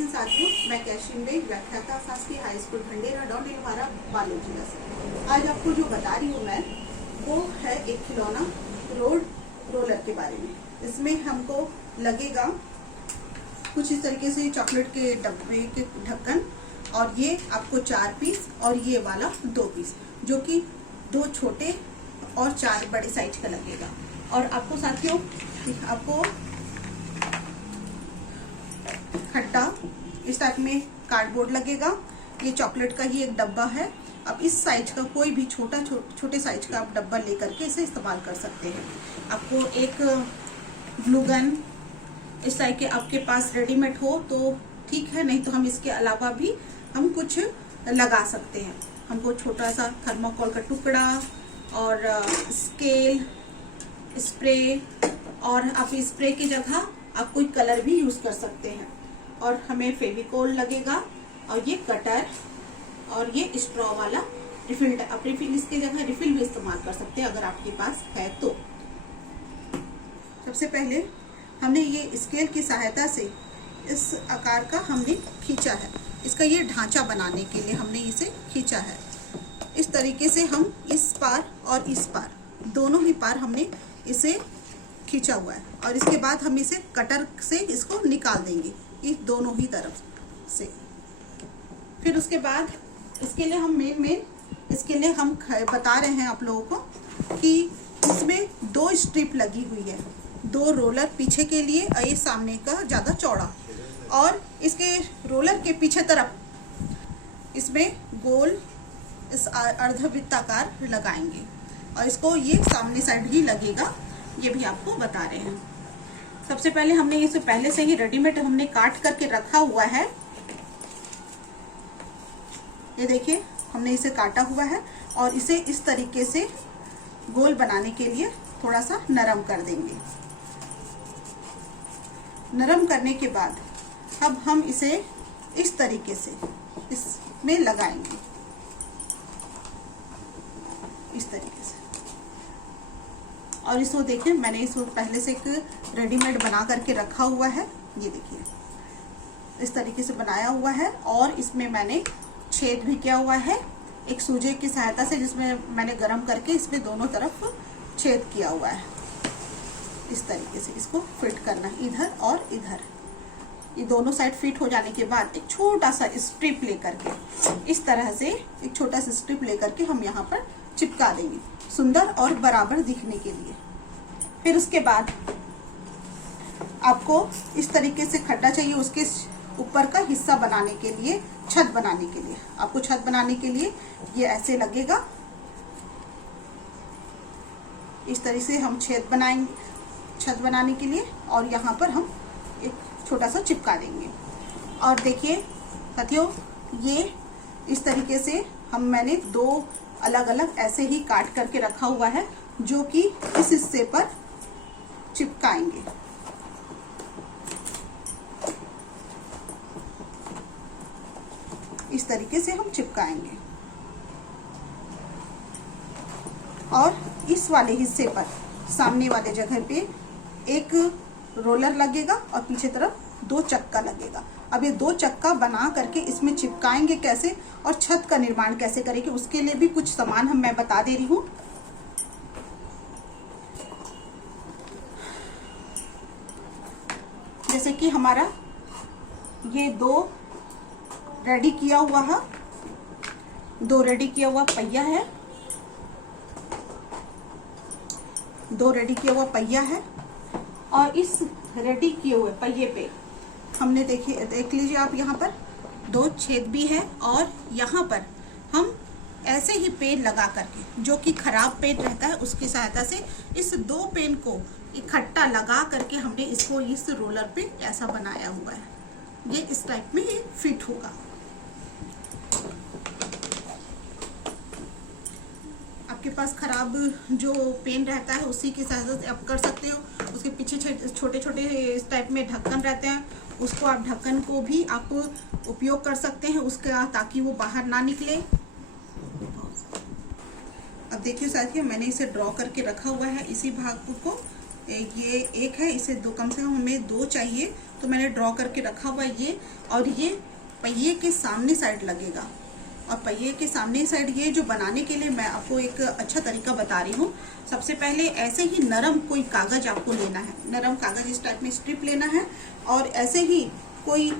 हिंद साथियों, मैं कैशिंडे व्याख्याता शासकीय हाई स्कूल खंडेरा डॉन नीलवारा बालोद जिला से। आज आपको जो बता रही हूँ मैं, वो है एक खिलौना रोड रोलर के बारे में। इसमें हमको लगेगा कुछ इस तरीके से चॉकलेट के डब्बे के ढक्कन, और ये आपको 4 पीस और ये वाला 2 पीस, जो कि 2 छोटे और 4 बड़े साइज का लगेगा। और आपको साथियों आपको खट्टा इस टाइप में कार्डबोर्ड लगेगा। ये चॉकलेट का ही एक डब्बा है। अब इस साइज का कोई भी छोटे साइज का आप डब्बा लेकर के इसे इस्तेमाल कर सकते हैं। आपको एक ग्लू गन इस टाइप के आपके पास रेडीमेड हो तो ठीक है, नहीं तो हम इसके अलावा भी हम कुछ लगा सकते हैं। हमको छोटा सा थर्माकोल का टुकड़ा और स्केल, स्प्रे, और आप स्प्रे की जगह आप कोई कलर भी यूज कर सकते हैं। और हमें फेविकोल लगेगा, और ये कटर, और ये स्ट्रॉ वाला रिफिल। आप रिफिल इसकी जगह रिफिल भी इस्तेमाल कर सकते हैं अगर आपके पास है तो। सबसे पहले हमने ये स्केल की सहायता से इस आकार का हमने खींचा है। इसका ये ढांचा बनाने के लिए हमने इसे खींचा है। इस तरीके से हम इस पार और इस पार दोनों ही पार हमने इसे खींचा हुआ है, और इसके बाद हम इसे कटर से इसको निकाल देंगे इस दोनों ही तरफ से। फिर उसके बाद इसके लिए हम इसके लिए हम बता रहे हैं आप लोगों को कि इसमें 2 स्ट्रिप लगी हुई है, 2 रोलर पीछे के लिए और ये सामने का ज़्यादा चौड़ा, और इसके रोलर के पीछे तरफ इसमें गोल इस अर्धवृत्ताकार लगाएंगे, और इसको ये सामने साइड ही लगेगा, ये भी आपको बता रहे हैं। सबसे पहले हमने इसे पहले से ही रेडीमेड हमने काट करके रखा हुआ है। ये देखिए हमने इसे काटा हुआ है, और इसे इस तरीके से गोल बनाने के लिए थोड़ा सा नरम कर देंगे। नरम करने के बाद अब हम इसे इस तरीके से इसमें लगाएंगे, इस तरीके से। और इसको देखिए मैंने इसको पहले से एक रेडीमेड बना करके रखा हुआ है। ये देखिए इस तरीके से बनाया हुआ है, और इसमें मैंने छेद भी किया हुआ है एक सूजे की सहायता से, जिसमें मैंने गरम करके इसमें दोनों तरफ छेद किया हुआ है। इस तरीके से इसको फिट करना है इधर और इधर। ये दोनों साइड फिट हो जाने के बाद एक छोटा सा स्ट्रिप लेकर के इस तरह से एक छोटा सा स्ट्रिप लेकर के हम यहाँ पर चिपका देंगे, सुंदर और बराबर दिखने के लिए। फिर उसके बाद आपको इस तरीके से खड्डा चाहिए उसके ऊपर का हिस्सा बनाने के लिए, छत बनाने के लिए। आपको छत बनाने के लिए ये ऐसे लगेगा, इस तरीके से हम छेद बनाएंगे छत बनाने के लिए, और यहाँ पर हम एक छोटा सा चिपका देंगे। और देखिए साथियों, ये इस तरीके से मैंने 2 अलग अलग ऐसे ही काट करके रखा हुआ है, जो कि इस हिस्से पर चिपकाएंगे। इस तरीके से हम चिपकाएंगे, और इस वाले हिस्से पर सामने वाले जगह पे एक रोलर लगेगा, और पीछे तरफ 2 चक्का लगेगा। अब ये 2 चक्का बना करके इसमें चिपकाएंगे कैसे, और छत का निर्माण कैसे करेंगे, उसके लिए भी कुछ सामान मैं बता दे रही हूँ। जैसे कि हमारा ये 2 रेडी किया हुआ है, 2 रेडी किया हुआ पहिया है, 2 रेडी किया हुआ पहिया है, और इस रेडी किए हुए पहिए पे हमने देख लीजिए आप, यहाँ पर 2 छेद भी है, और यहाँ पर हम ऐसे ही पेन लगा करके, जो कि खराब पेन रहता है उसकी सहायता से इस 2 पेन को इकट्ठा लगा करके हमने इसको इस रोलर पे ऐसा बनाया हुआ है। ये इस टाइप में ये फिट होगा। आपके पास खराब जो पेन रहता है उसी की सहायता से आप कर सकते हो। उसके पीछे छोटे छोटे इस टाइप में ढक्कन रहते हैं, उसको आप ढक्कन को भी आप उपयोग कर सकते हैं उसका, ताकि वो बाहर ना निकले। अब देखिए साथियों, मैंने इसे ड्रॉ करके रखा हुआ है। इसी भाग को ये एक है, इसे दो, कम से कम हमें दो चाहिए, तो मैंने ड्रॉ करके रखा हुआ ये। और ये पहिए के सामने साइड लगेगा, और पहिए के सामने साइड ये जो बनाने के लिए मैं आपको एक अच्छा तरीका बता रही हूँ। सबसे पहले ऐसे ही नरम कोई कागज आपको लेना है, नरम कागज इस टाइप में स्ट्रिप लेना है, और ऐसे ही कोई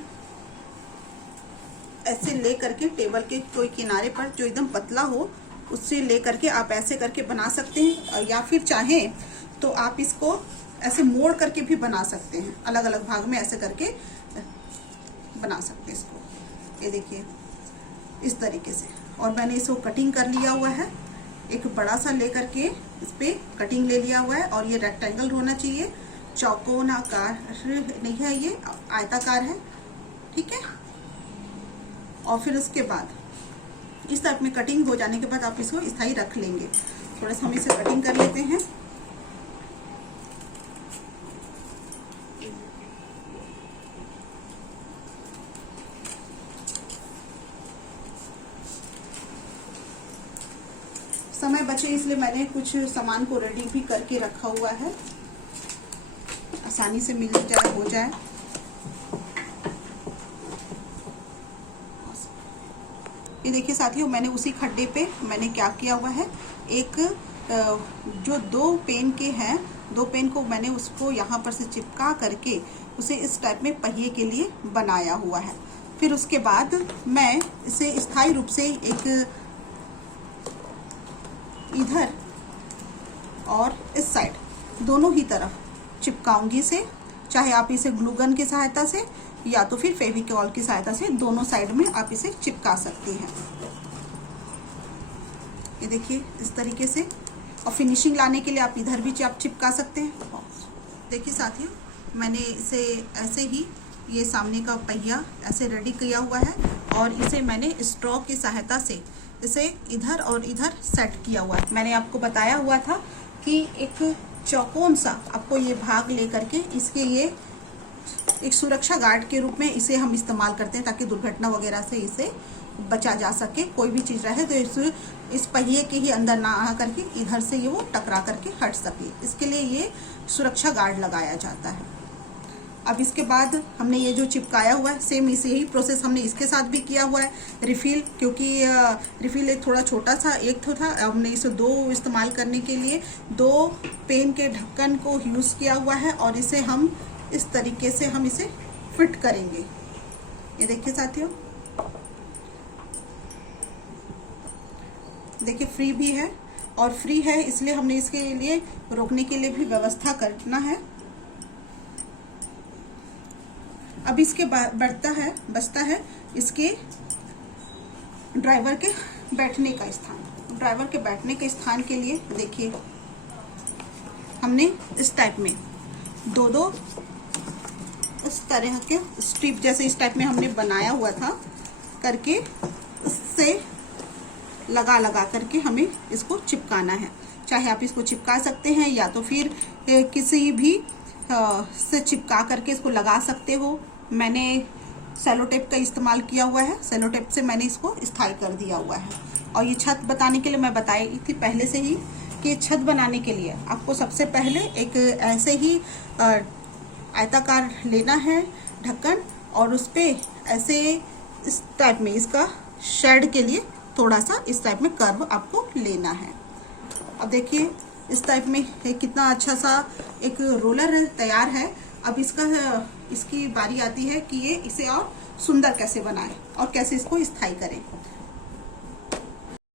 ऐसे ले करके टेबल के कोई किनारे पर जो एकदम पतला हो उससे ले करके आप ऐसे करके बना सकते हैं, या फिर चाहें तो आप इसको ऐसे मोड़ करके भी बना सकते हैं, अलग अलग भाग में ऐसे करके बना सकते हैं इसको। ये देखिए इस तरीके से। और मैंने इसको कटिंग कर लिया हुआ है, एक बड़ा सा ले करके इस पे कटिंग ले लिया हुआ है, और ये रेक्टेंगल होना चाहिए, चौकोन आकार नहीं है, ये आयताकार है, ठीक है। और फिर उसके बाद इस टाइप में कटिंग हो जाने के बाद आप इसको स्थायी रख लेंगे। थोड़ा सा हम इसे कटिंग कर लेते हैं। समय बचे इसलिए मैंने कुछ सामान को रेडी भी करके रखा हुआ है, आसानी से मिल जाए, हो जाए। ये देखिए साथियों, मैंने उसी खड्डे पे मैंने क्या किया हुआ है, एक जो दो पेन के हैं, दो पेन को मैंने उसको यहाँ पर से चिपका करके उसे इस टाइप में पहिए के लिए बनाया हुआ है। फिर उसके बाद मैं इसे स्थायी रूप से एक इधर और इस साइड दोनों ही तरफ चिपकाऊंगी इसे, चाहे आप इसे ग्लू गन की सहायता से या तो फिर फेविकॉल की सहायता से, दोनों साइड में आप इसे चिपका सकती हैं। ये देखिए इस तरीके से। और फिनिशिंग लाने के लिए आप इधर भी आप चिपका सकते हैं। देखिए साथियों, मैंने इसे ऐसे ही ये सामने का पहिया ऐसे रेडी किया हुआ है, और इसे मैंने स्ट्रॉ की सहायता से इसे इधर और इधर सेट किया हुआ है। मैंने आपको बताया हुआ था कि एक चौकोन सा आपको ये भाग लेकर के इसके ये एक सुरक्षा गार्ड के रूप में इसे हम इस्तेमाल करते हैं, ताकि दुर्घटना वगैरह से इसे बचा जा सके। कोई भी चीज़ रहे तो इस पहिए के ही अंदर ना आ करके इधर से ये वो टकरा करके हट सके, इसके लिए ये सुरक्षा गार्ड लगाया जाता है। अब इसके बाद हमने ये जो चिपकाया हुआ है, सेम इसे ही प्रोसेस हमने इसके साथ भी किया हुआ है। रिफिल, क्योंकि रिफिल एक थोड़ा छोटा सा एक तो था, हमने इसे दो इस्तेमाल करने के लिए दो पेन के ढक्कन को यूज़ किया हुआ है, और इसे हम इस तरीके से हम इसे फिट करेंगे। ये देखिए साथियों, देखिए फ्री भी है, और फ्री है इसलिए हमने इसके लिए रोकने के लिए भी व्यवस्था करना है। अब इसके बचता है इसके ड्राइवर के बैठने का स्थान। ड्राइवर के बैठने के स्थान के लिए देखिए हमने इस टाइप में दो इस तरह के स्ट्रिप जैसे इस टाइप में हमने बनाया हुआ था करके, इससे लगा करके हमें इसको चिपकाना है। चाहे आप इसको चिपका सकते हैं, या तो फिर किसी भी से चिपका करके इसको लगा सकते हो। मैंने सेलो टेप का इस्तेमाल किया हुआ है, सेलो टेप से मैंने इसको स्थायी कर दिया हुआ है। और ये छत बताने के लिए मैं बताई थी पहले से ही कि छत बनाने के लिए आपको सबसे पहले एक ऐसे ही आयताकार लेना है ढक्कन, और उस पर ऐसे इस टाइप में इसका शेड के लिए थोड़ा सा इस टाइप में कर्व आपको लेना है। अब देखिए इस टाइप में कितना अच्छा सा एक रोलर तैयार है। अब इसकी बारी आती है कि ये इसे और सुंदर कैसे बनाएं और कैसे इसको स्थायी करें।